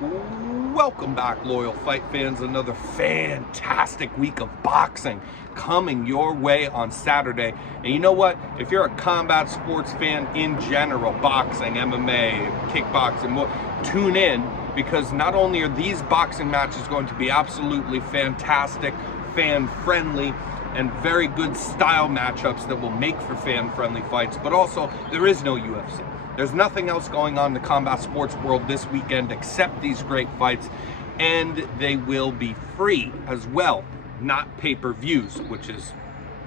Welcome back, loyal fight fans. Another fantastic week of boxing coming your way on Saturday. And you know what? If you're a combat sports fan in general, boxing, MMA, kickboxing, tune in, because not only are these boxing matches going to be absolutely fantastic, fan-friendly, and very good style matchups that will make for fan-friendly fights, but also there is no UFC. There's nothing else going on in the combat sports world this weekend except these great fights, and they will be free as well, not pay-per-views, which is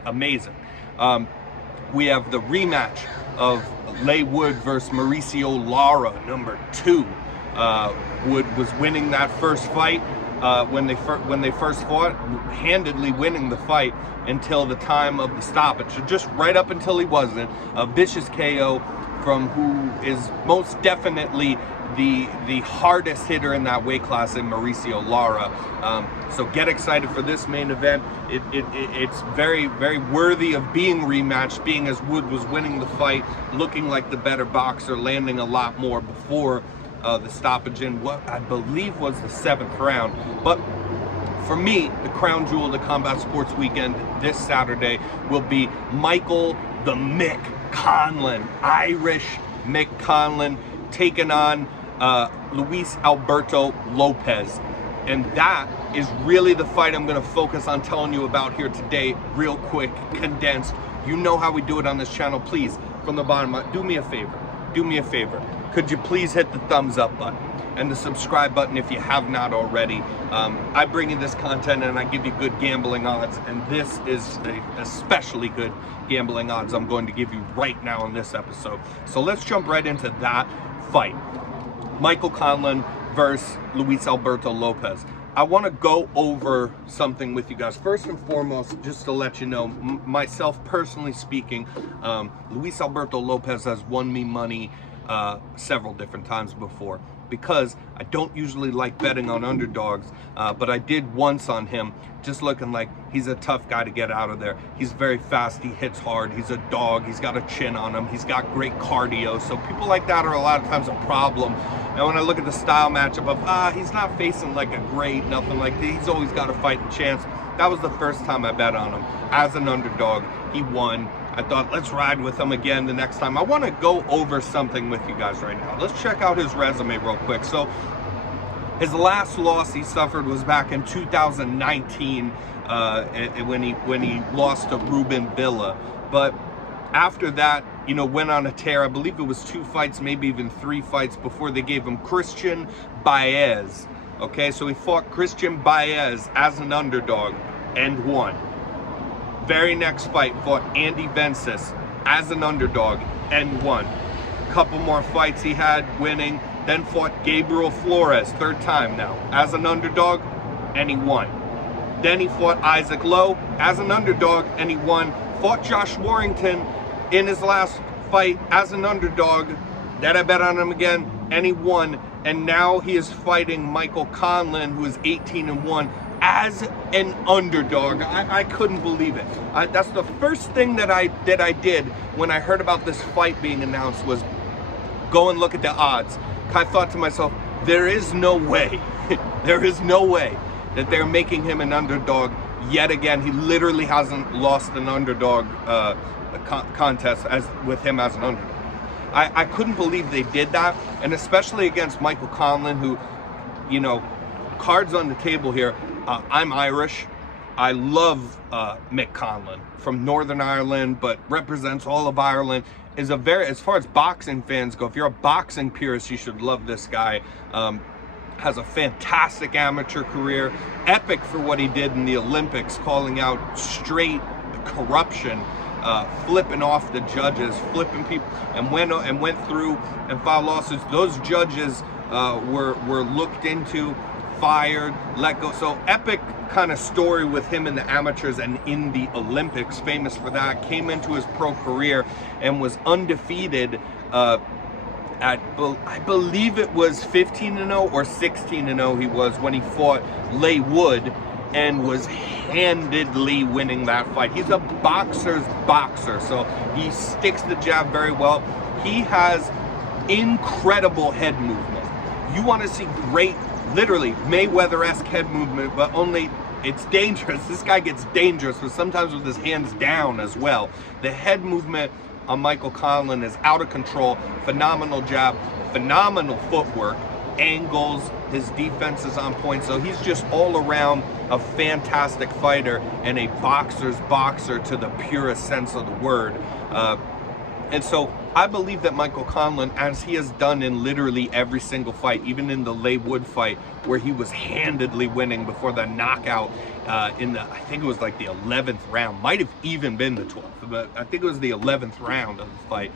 amazing. We have the rematch of Leigh Wood versus Mauricio Lara, number 2. Wood was winning that first fight when they first fought, handedly winning the fight until the time of the stoppage. So just right up until he wasn't, a vicious KO from who is most definitely the hardest hitter in that weight class in Mauricio Lara. So get excited for this main event. It's very, very worthy of being rematched, being as Wood was winning the fight, looking like the better boxer, landing a lot more before the stoppage in what I believe was the 7th round. But for me, the crown jewel of the combat sports weekend this Saturday will be Michael the Mick Conlan, Irish Mick Conlan, taking on Luis Alberto Lopez. And that is really the fight I'm going to focus on telling you about here today, real quick, condensed. You know how we do it on this channel. Please, from the bottom up, do me a favor. Do me a favor. Could you please hit the thumbs up button and the subscribe button if you have not already. I bring you this content and I give you good gambling odds, and this is especially good gambling odds I'm going to give you right now in this episode. So let's jump right into that fight. Michael Conlan versus Luis Alberto Lopez. I want to go over something with you guys. First and foremost, just to let you know, myself personally speaking, Luis Alberto Lopez has won me money several different times before, because I don't usually like betting on underdogs, but I did once on him, just looking like he's a tough guy to get out of there. He's very fast, he hits hard, he's a dog, he's got a chin on him, he's got great cardio, so people like that are a lot of times a problem. And when I look at the style matchup of, he's not facing like a great, nothing like that, he's always got a fighting chance. That was the first time I bet on him as an underdog. He won. I thought, let's ride with him again the next time. I want to go over something with you guys right now. Let's check out his resume real quick. So his last loss he suffered was back in 2019 when he lost to Ruben Villa. But after that, you know, went on a tear. I believe it was 2 fights, maybe even 3 fights before they gave him Christian Baez. Okay, so he fought Christian Baez as an underdog and won. Very next fight, fought Andy Vences as an underdog and won. Couple more fights he had winning, then fought Gabriel Flores, 3rd time now, as an underdog, and he won. Then he fought Isaac Lowe as an underdog and he won. Fought Josh Warrington in his last fight as an underdog, then I bet on him again, and he won. And now he is fighting Michael Conlan, who is 18-1, as an underdog. I couldn't believe it. That's the first thing that I did when I heard about this fight being announced, was go and look at the odds. I thought to myself, there is no way, there is no way that they're making him an underdog yet again. He literally hasn't lost an underdog contest with him as an underdog. I couldn't believe they did that, and especially against Michael Conlan, who, you know, cards on the table here. I'm Irish. I love Mick Conlan, from Northern Ireland, but represents all of Ireland. Is a very, as far as boxing fans go, if you're a boxing purist, you should love this guy. Has a fantastic amateur career, epic for what he did in the Olympics, calling out straight corruption, flipping off the judges, flipping people, and went through and filed lawsuits. Those judges were looked into, fired, let go. So epic kind of story with him in the amateurs and in the Olympics, famous for that. Came into his pro career and was undefeated at, I believe it was 15-0 or 16-0 he was when he fought Leigh Wood, and was handedly winning that fight. He's a boxer's boxer, so he sticks the jab very well. He has incredible head movement, you want to see great, literally Mayweather-esque head movement, but only it's dangerous. This guy gets dangerous, but sometimes with his hands down as well. The head movement on Michael Conlan is out of control. Phenomenal jab, phenomenal footwork, angles, his defense is on point. So he's just all around a fantastic fighter and a boxer's boxer to the purest sense of the word. And so I believe that Michael Conlan, as he has done in literally every single fight, even in the Leigh Wood fight where he was handedly winning before the knockout in the, I think it was like the 11th round, might have even been the 12th, but I think it was the 11th round of the fight.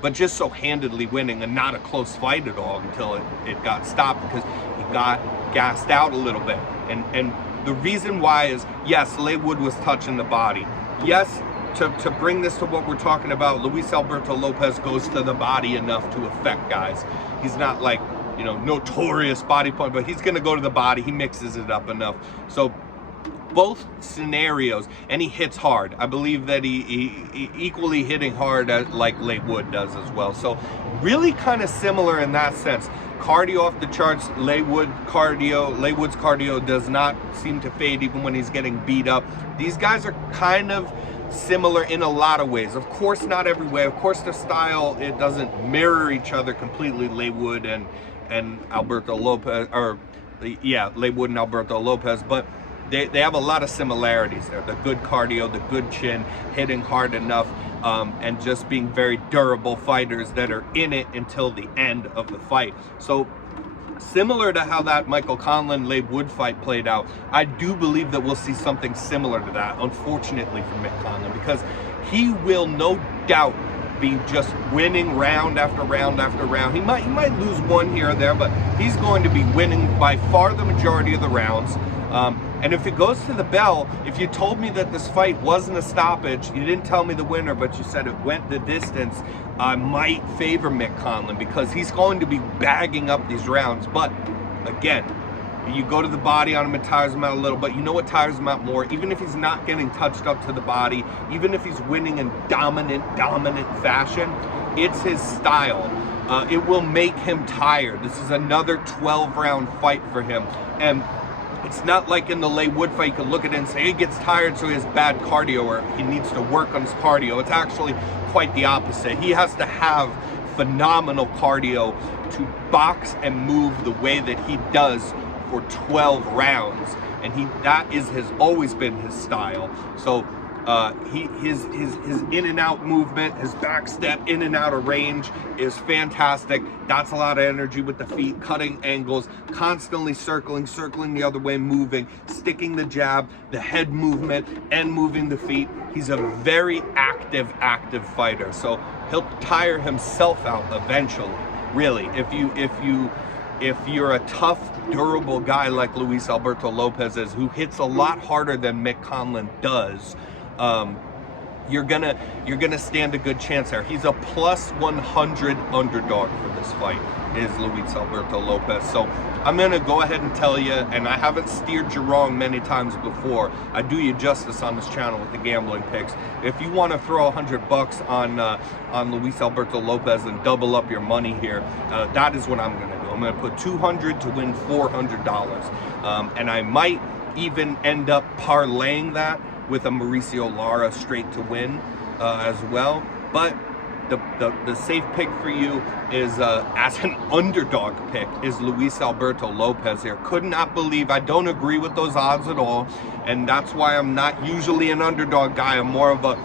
But just so handedly winning, and not a close fight at all until it got stopped because he got gassed out a little bit. And the reason why is, yes, Leigh Wood was touching the body. Yes, to bring this to what we're talking about, Luis Alberto Lopez goes to the body enough to affect guys. He's not like, you know, notorious body point, but he's going to go to the body. He mixes it up enough. So both scenarios, and he hits hard. I believe that he equally hitting hard like Leigh Wood does as well. So really kind of similar in that sense. Cardio off the charts. Leigh Wood's cardio does not seem to fade even when he's getting beat up. These guys are kind of similar in a lot of ways. Of course, not every way. Of course, their style, it doesn't mirror each other completely, Leigh Wood and Alberto Lopez, or yeah, Leigh Wood and Alberto Lopez, but they have a lot of similarities there. The good cardio, the good chin, hitting hard enough, and just being very durable fighters that are in it until the end of the fight. So similar to how that Michael Conlan Leigh Wood fight played out, I do believe that we'll see something similar to that, unfortunately for Mick Conlan, because he will no doubt be just winning round after round after round. He might lose one here or there, but he's going to be winning by far the majority of the rounds. And if it goes to the bell, if you told me that this fight wasn't a stoppage, you didn't tell me the winner, but you said it went the distance, I might favor Mick Conlan because he's going to be bagging up these rounds. But again, you go to the body on him, it tires him out a little, but you know what tires him out more? Even if he's not getting touched up to the body, even if he's winning in dominant fashion, it's his style. It will make him tired. This is another 12-round fight for him. And it's not like in the Leigh Wood fight, you can look at it and say he gets tired so he has bad cardio or he needs to work on his cardio. It's actually quite the opposite. He has to have phenomenal cardio to box and move the way that he does for 12 rounds. And that has always been his style. So his in and out movement, his back step in and out of range is fantastic. That's a lot of energy with the feet, cutting angles, constantly circling the other way, moving, sticking the jab, the head movement, and moving the feet. He's a very active fighter. So he'll tire himself out eventually. Really, if you're a tough, durable guy like Luis Alberto Lopez is, who hits a lot harder than Mick Conlan does, you're gonna stand a good chance there. He's a plus 100 underdog for this fight, is Luis Alberto Lopez. So I'm gonna go ahead and tell you, and I haven't steered you wrong many times before. I do you justice on this channel with the gambling picks. If you want to throw $100 on Luis Alberto Lopez and double up your money here, that is what I'm gonna do. I'm gonna put $200 to win $400, and I might even end up parlaying that with a Mauricio Lara straight to win as well. But the safe pick for you is, as an underdog pick, is Luis Alberto Lopez here. Could not believe, I don't agree with those odds at all, and that's why I'm not usually an underdog guy. I'm more of a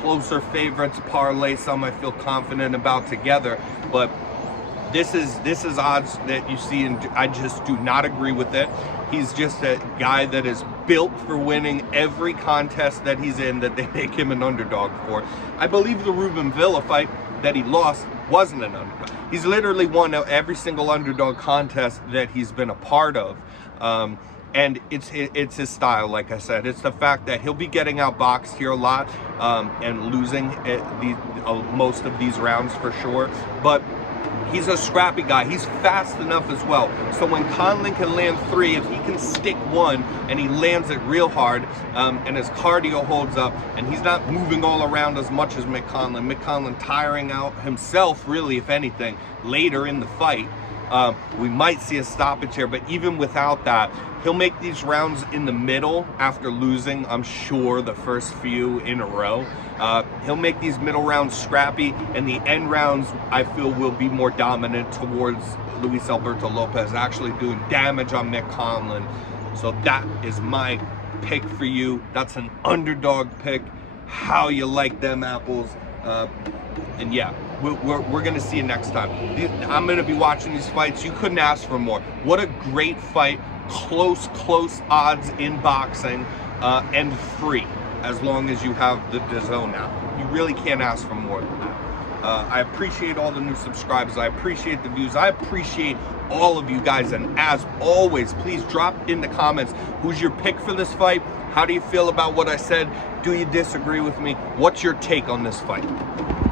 closer favorites parlay, some I feel confident about together. But this is odds that you see, and I just do not agree with it. He's just a guy that is built for winning every contest that he's in that they make him an underdog for. I believe the Ruben Villa fight that he lost wasn't an underdog. He's literally won every single underdog contest that he's been a part of. And it's his style, like I said. It's the fact that he'll be getting outboxed here a lot and losing most of these rounds for sure. But he's a scrappy guy. He's fast enough as well. So when Conlan can land 3, if he can stick 1 and he lands it real hard, and his cardio holds up, and he's not moving all around as much as Mick Conlan tiring out himself, really, if anything, later in the fight, We might see a stoppage here, but even without that, he'll make these rounds in the middle after losing, I'm sure, the first few in a row. He'll make these middle rounds scrappy, and the end rounds, I feel, will be more dominant towards Luis Alberto Lopez, actually doing damage on Mick Conlan. So that is my pick for you. That's an underdog pick. How you like them apples? And yeah, we're gonna see you next time. I'm gonna be watching these fights. You couldn't ask for more. What a great fight. Close odds in boxing, and free as long as you have the DAZN app. You really can't ask for more than that. I appreciate all the new subscribers. I appreciate the views. I appreciate all of you guys. And as always, please drop in the comments, who's your pick for this fight? How do you feel about what I said? Do you disagree with me? What's your take on this fight?